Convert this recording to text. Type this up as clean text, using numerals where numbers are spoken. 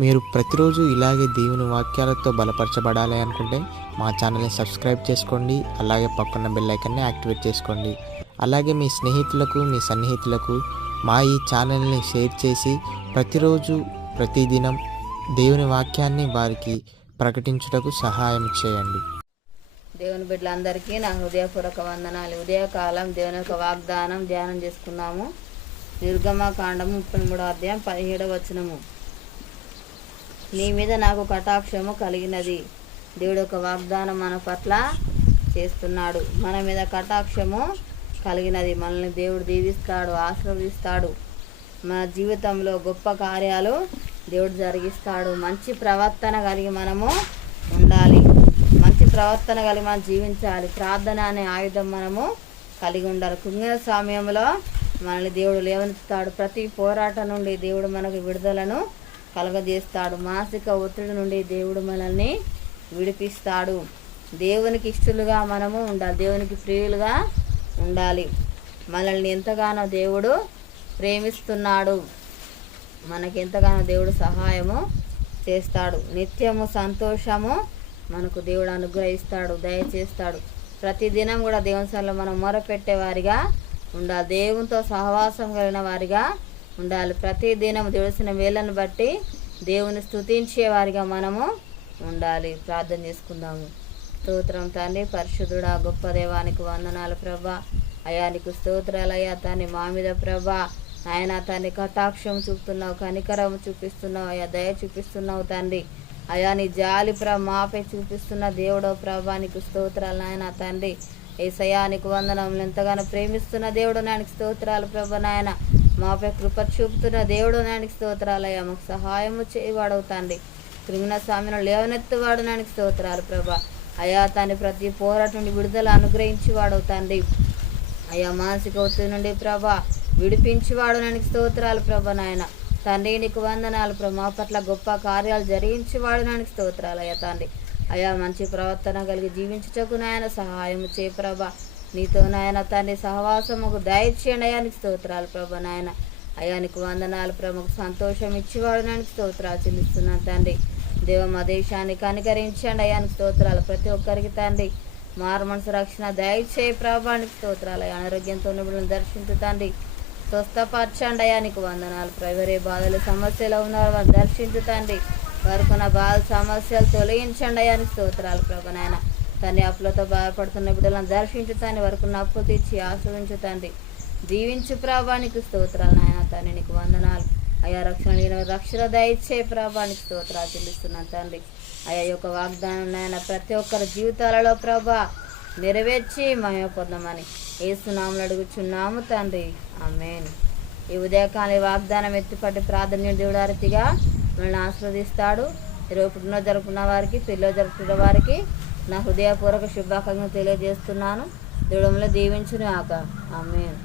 మీరు ప్రతిరోజు ఇలాగే దేవుని వాక్యాలతో బలపరచబడాలి అనుకుంటే మా ఛానల్ని సబ్స్క్రైబ్ చేసుకోండి. అలాగే పక్కన బెల్ ఐకాన్ని యాక్టివేట్ చేసుకోండి. అలాగే మీ స్నేహితులకు, మీ సన్నిహితులకు మా ఈ ఛానల్ని షేర్ చేసి ప్రతిరోజు ప్రతిదినం దేవుని వాక్యాన్ని వారికి ప్రకటించుటకు సహాయం చేయండి. దేవుని బిడ్డలందరికీ నా హృదయపూర్వక వందనాలు. ఉదయకాలం దేవుని యొక్క వాగ్దానం ధ్యానం చేసుకున్నాము. నిర్గమకాండము 33వ అధ్యాయం 17వ వచనము. నీ మీద నాకు కటాక్షము కలిగినది. దేవుడు ఒక వాగ్దానం మన పట్ల చేస్తున్నాడు. మన మీద కటాక్షము కలిగినది. మనల్ని దేవుడు దీవిస్తాడు, ఆశీర్వదిస్తాడు. మన జీవితంలో గొప్ప కార్యాలు దేవుడు జరిగిస్తాడు. మంచి ప్రవర్తన కలిగి మనము ఉండాలి. మంచి ప్రవర్తన కలిగి మనం జీవించాలి. ప్రార్థన అనే ఆయుధం మనము కలిగి ఉండాలి. కృంగిన సమయంలో మనల్ని దేవుడు లేవనెత్తుతాడు. ప్రతి పోరాటం నుండి దేవుడు మనకు విడుదలను కలుగజేస్తాడు. మానసిక ఒత్తిడి నుండి దేవుడు మనల్ని విడిపిస్తాడు. దేవునికి ఇష్టలుగా మనము ఉండాలి. దేవునికి ప్రియులుగా ఉండాలి. మనల్ని ఎంతగానో దేవుడు ప్రేమిస్తున్నాడు. మనకి ఎంతగానో దేవుడు సహాయము చేస్తాడు. నిత్యము సంతోషము మనకు దేవుడు అనుగ్రహిస్తాడు, దయచేస్తాడు. ప్రతిదినం కూడా దేవుని సన్నిధిలో మనం మొరపెట్టేవారిగా ఉండాలి. దేవునితో సహవాసం కలిగిన వారిగా ఉండాలి. ప్రతిదినం దేవుడిసిన వేళ్ళను బట్టి దేవుని స్తుతించే వారిగా మనము ఉండాలి. ప్రార్థన చేసుకుందాము. స్తోత్రం తండ్రి, పరిశుద్ధుడా, గొప్ప దేవానికి వందనాలు ప్రభా. అయా నీకు స్తోత్రాలు అయ్యా తండ్రి. మా మీద ప్రభా ఆయన తండ్రి కటాక్షం చూపుతున్నావు, కనికరం చూపిస్తున్నావు అయ్యా, దయ చూపిస్తున్నావు తండ్రి. అయా నీ జాలి మాపై చూపిస్తున్న దేవుడో ప్రభా నీకు స్తోత్రాలు నాయన తండ్రి. యేసయ్యా నీకు వందనములు. ఎంతగానో ప్రేమిస్తున్న దేవుడు నాయనకి స్తోత్రాలు ప్రభా నాయన. మాపై కృప చూపుతున్న దేవుడు నాయనకి స్తోత్రాలు అయ్యా. మాకు సహాయము చేయవాడవు తండ్రి. కృంగిన స్వామిని లేవనెత్తువాడు నాయనకి స్తోత్రాలు ప్రభా. అయా తండ్రి ప్రతి పోరాటం నుండి విడుదల అనుగ్రహించి వాడవు తండ్రి. అయా మానసిక ఒత్తిడి నుండి ప్రభా విడిపించివాడు నాయనకి స్తోత్రాలు ప్రభా నాయన తండ్రి. నీకు వందనాలు ప్రభా. మా పట్ల గొప్ప కార్యాలు జరిగించేవాడు నాయనకి స్తోత్రాలు అయ్యా తండ్రి. అయా మంచి ప్రవర్తన కలిగి జీవించుటకు నాయన సహాయం చే ప్రభా. నీతో నాయన తండ్రి సహవాసముకు దయచేయండి అయ్యా నీకు స్తోత్రాలు ప్రభా నాయన. అయా నీకు వందనాలు ప్రభకు సంతోషం ఇచ్చేవాడు నాయనకి స్తోత్రాలు చెల్లిస్తున్నాను తండ్రి. దేవ మా దేశాన్ని కనికరించండి అయ్యా నీకు స్తోత్రాలు. ప్రతి ఒక్కరికి తండ్రి మారు మనసు రక్షణ దయచేయి ప్రభానికి స్తోత్రాలు. అనారోగ్యంతో నిపుణులను దర్శించు తండ్రి. స్వస్థపరచండి అయ్యా నీకు వందనాలు. ఎవరే బాధలు సమస్యలు ఉన్నారో వారు దర్శించు తండ్రి. వారికున్న బాధ సమస్యలు తొలగించండి అయ్యా నీకు స్తోత్రాలు ప్రభు నాయన తండ్రి. అప్పులతో బాధపడుతున్న బిడ్డలను దర్శించు తండ్రి. వారికున్న అప్పులు తీర్చి ఆశ్రయించు తండ్రి. దీవించు ప్రభానికి స్తోత్రాలు నాయన తండ్రి. నీకు వందనాలు అయ్యా. రక్షణ లేని రక్షణ దయచే ప్రభానికి స్తోత్రాలు చెల్లిస్తున్నాను తండ్రి. అయ్యా యొక్క వాగ్దానం నాయన ప్రతి ఒక్కరి జీవితాలలో ప్రభా నెరవేర్చి మహిమ పొందమని యేసునామములో అడుగుచున్నాము తండ్రి, ఆమేన్. ఈ ఉదయకాల వాగ్దానం ఎత్తిపట్టి ప్రాధాన్యం దేవుడు రీతిగా మనల్ని ఆశీర్వదిస్తాడు. ఈరోజు పుట్టిన జరుపుకున్న వారికి, పిల్లలు జరుపుకున్న వారికి నా హృదయపూర్వక శుభాకాంక్షలు తెలియజేస్తున్నాను. దేవుడు దీవించును గాక, ఆమేన్.